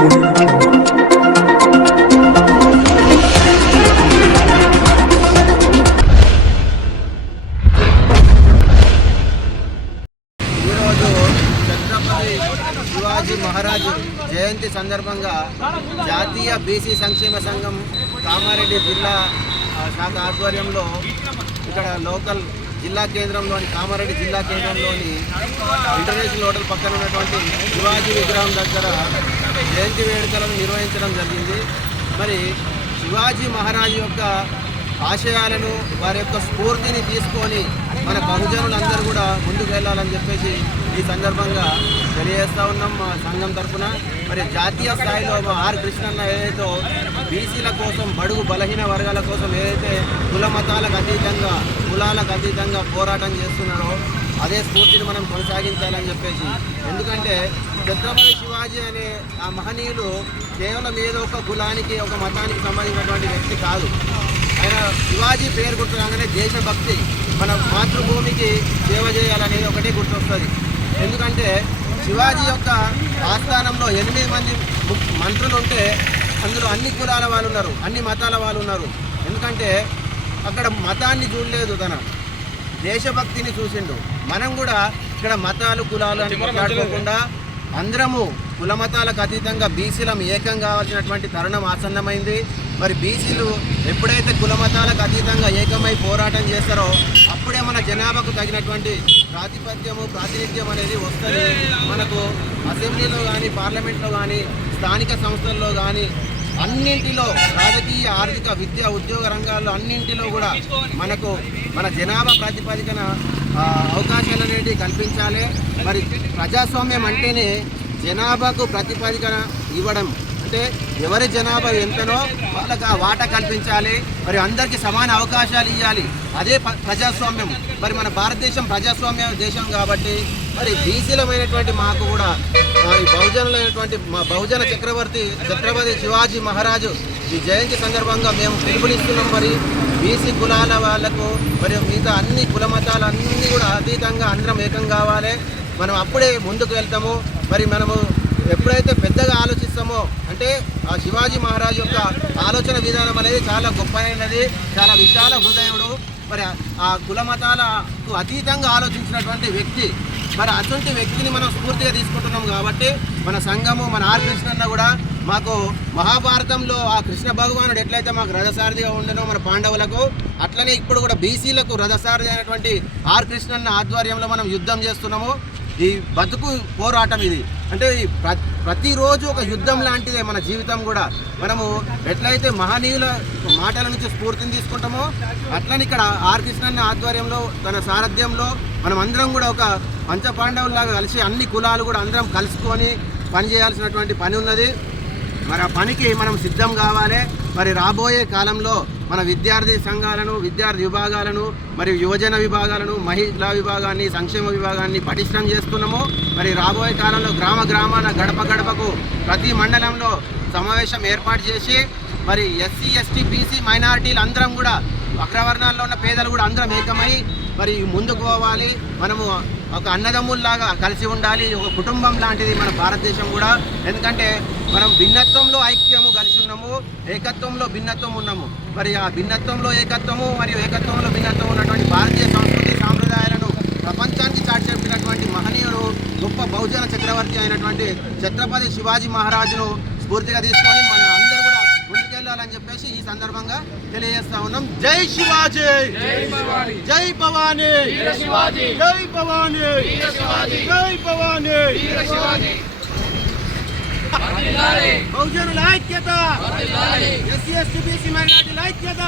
శివాజీ మహారాజ్ జయంతి సందర్భంగా జాతీయ బీసీ సంక్షేమ సంఘం కామారెడ్డి జిల్లా శాఖ ఆధ్వర్యంలో ఇక్కడ లోకల్ జిల్లా కేంద్రంలోని కామారెడ్డి జిల్లా కేంద్రంలోని ఇంటర్నేషనల్ హోటల్ పక్కన ఉన్నటువంటి శివాజీ విగ్రహం దగ్గర జయంతి వేడుకలను నిర్వహించడం జరిగింది. మరి శివాజీ మహారాజ్ యొక్క ఆశయాలను వారి యొక్క స్ఫూర్తిని తీసుకొని మన బహుజనులందరూ కూడా ముందుకు వెళ్ళాలని చెప్పేసి ఈ సందర్భంగా తెలియజేస్తూ ఉన్నాం. మా సంఘం తరఫున మరి జాతీయ స్థాయిలో మా ఆర్ కృష్ణన్న ఏదైతే బీసీల కోసం, బడుగు బలహీన వర్గాల కోసం ఏదైతే కుల మతాలకు అతీతంగా, కులాలకు అతీతంగా పోరాటం చేస్తున్నారో అదే స్ఫూర్తిని మనం కొనసాగించాలని చెప్పేసి. ఎందుకంటే ఛత్రపతి శివాజీ అనే ఆ మహనీయులు కేవలం ఏదో ఒక కులానికి, ఒక మతానికి సంబంధించినటువంటి వ్యక్తి కాదు. ఆయన శివాజీ పేరు గుర్తురాగానే దేశభక్తి, మన మాతృభూమికి సేవ చేయాలనేది ఒకటే గుర్తొస్తుంది. ఎందుకంటే శివాజీ యొక్క ఆస్థానంలో 8 మంది మంత్రులు ఉంటే అందులో అన్ని కులాల వాళ్ళు ఉన్నారు, అన్ని మతాల వాళ్ళు ఉన్నారు. ఎందుకంటే అక్కడ మతాన్ని చూడలేదు, తన దేశభక్తిని చూసిండు. మనం కూడా ఇక్కడ మతాలు కులాలు అని మాట్లాడుకోకుండా అందరము కుల మతాలకు అతీతంగా బీసీలం ఏకం కావాల్సినటువంటి తరుణం ఆసన్నమైంది. మరి బీసీలు ఎప్పుడైతే కుల మతాలకు అతీతంగా ఏకమై పోరాటం చేస్తారో అప్పుడే మన జనాభాకు తగినటువంటి ప్రాతినిధ్యం అనేది వస్తుంది. మనకు అసెంబ్లీలో కానీ, పార్లమెంట్లో కానీ, స్థానిక సంస్థల్లో కానీ అన్నింటిలో, రాజకీయ, ఆర్థిక, విద్య, ఉద్యోగ రంగాల్లో అన్నింటిలో కూడా మనకు మన జనాభా ప్రాతిపదికన అవకాశాలు అనేవి కల్పించాలి. మరి ప్రజాస్వామ్యం అంటేనే జనాభాకు ప్రాతిపదికన ఇవ్వడం, అంటే ఎవరి జనాభా ఎంతనో వాళ్ళకి ఆ వాటా కల్పించాలి. మరి అందరికీ సమాన అవకాశాలు ఇవ్వాలి, అదే ప్రజాస్వామ్యం. మరి మన భారతదేశం ప్రజాస్వామ్య దేశం కాబట్టి మరి బీసీలమైనటువంటి మాకు కూడా ఈ బహుజనులైనటువంటి మా బహుజన ఛత్రపతి శివాజీ మహారాజు ఈ జయంతి సందర్భంగా మేము పిలుపునిస్తున్నాం. మరి బీసీ కులాల వాళ్లకు మరి మిగతా అన్ని కుల మతాలు అన్నీ కూడా అతీతంగా అందరం ఏకం కావాలి. మనం అప్పుడే ముందుకు వెళ్తాము. మరి మనము ఎప్పుడైతే పెద్దగా ఆలోచిస్తామో, అంటే ఆ శివాజీ మహారాజ్ యొక్క ఆలోచన విధానం అనేది చాలా గొప్పైనది, చాలా విశాల హృదయుడు. మరి ఆ కుల మతాలకు అతీతంగా ఆలోచించినటువంటి వ్యక్తి. మరి అటువంటి వ్యక్తిని మనం స్ఫూర్తిగా తీసుకుంటున్నాం కాబట్టి మన సంఘము, మన ఆర్ కృష్ణన్న కూడా మాకు మహాభారతంలో ఆ కృష్ణ భగవానుడు ఎట్లయితే మాకు రథసారథిగా ఉండనో మన పాండవులకు, అట్లనే ఇప్పుడు కూడా బీసీలకు రథసారథి అయినటువంటి ఆర్ కృష్ణన్న ఆధ్వర్యంలో మనం యుద్ధం చేస్తున్నాము. ఈ బతుకు పోరాటం ఇది, అంటే ప్రతిరోజు ఒక యుద్ధం లాంటిదే మన జీవితం కూడా. మనము ఎట్లయితే మహనీయుల మాటల నుంచి స్ఫూర్తిని తీసుకుంటామో అట్లని ఇక్కడ ఆర్ కృష్ణన్న ఆధ్వర్యంలో, తన సారథ్యంలో మనం అందరం కూడా ఒక పంచపాండవుల్లాగా కలిసి అన్ని కులాలు కూడా అందరం కలుసుకొని పనిచేయాల్సినటువంటి పని ఉన్నది. మరి ఆ పనికి మనం సిద్ధం కావాలి. మరి రాబోయే కాలంలో మన విద్యార్థి సంఘాలను, విద్యార్థి విభాగాలను, మరియు యువజన విభాగాలను, మహిళా విభాగాన్ని, సంక్షేమ విభాగాన్ని పటిష్టం చేస్తున్నాము. మరి రాబోయే కాలంలో గ్రామాన, గడప గడపకు, ప్రతి మండలంలో సమావేశం ఏర్పాటు చేసి మరి ఎస్సీ, ఎస్టీ, బీసీ, మైనారిటీలు అందరం కూడా, అగ్రవర్ణాల్లో ఉన్న పేదలు కూడా అందరం ఏకమై మరి ముందుకు పోవాలి. మనము ఒక అన్నదమ్ముల్లాగా కలిసి ఉండాలి, ఒక కుటుంబం లాంటిది మన భారతదేశం కూడా. ఎందుకంటే మనం భిన్నత్వంలో ఐక్యము కలిసి ఉన్నాము, ఏకత్వంలో భిన్నత్వం ఉన్నాము. మరి ఆ భిన్నత్వంలో ఏకత్వము మరియు ఏకత్వంలో భిన్నత్వం ఉన్నటువంటి భారతీయ సంస్కృతి సాంప్రదాయాలను ప్రపంచానికి చాటి చెప్పినటువంటి మహనీయుడు, గొప్ప బహుజన చక్రవర్తి అయినటువంటి ఛత్రపతి శివాజీ మహారాజును స్ఫూర్తిగా తీసుకొని మన అందరూ కూడా ముందుకెళ్ళాలని చెప్పేసి ఈ సందర్భంగా తెలియజేస్తా ఉన్నాం. జై శివాజీ, జై భవానీ, జై భవానీ, జై భవానీ. బహుజనుల ఐక్యత, ఎస్సీ, ఎస్టీ, బీసీ, మైనారిటీల ఐక్యత.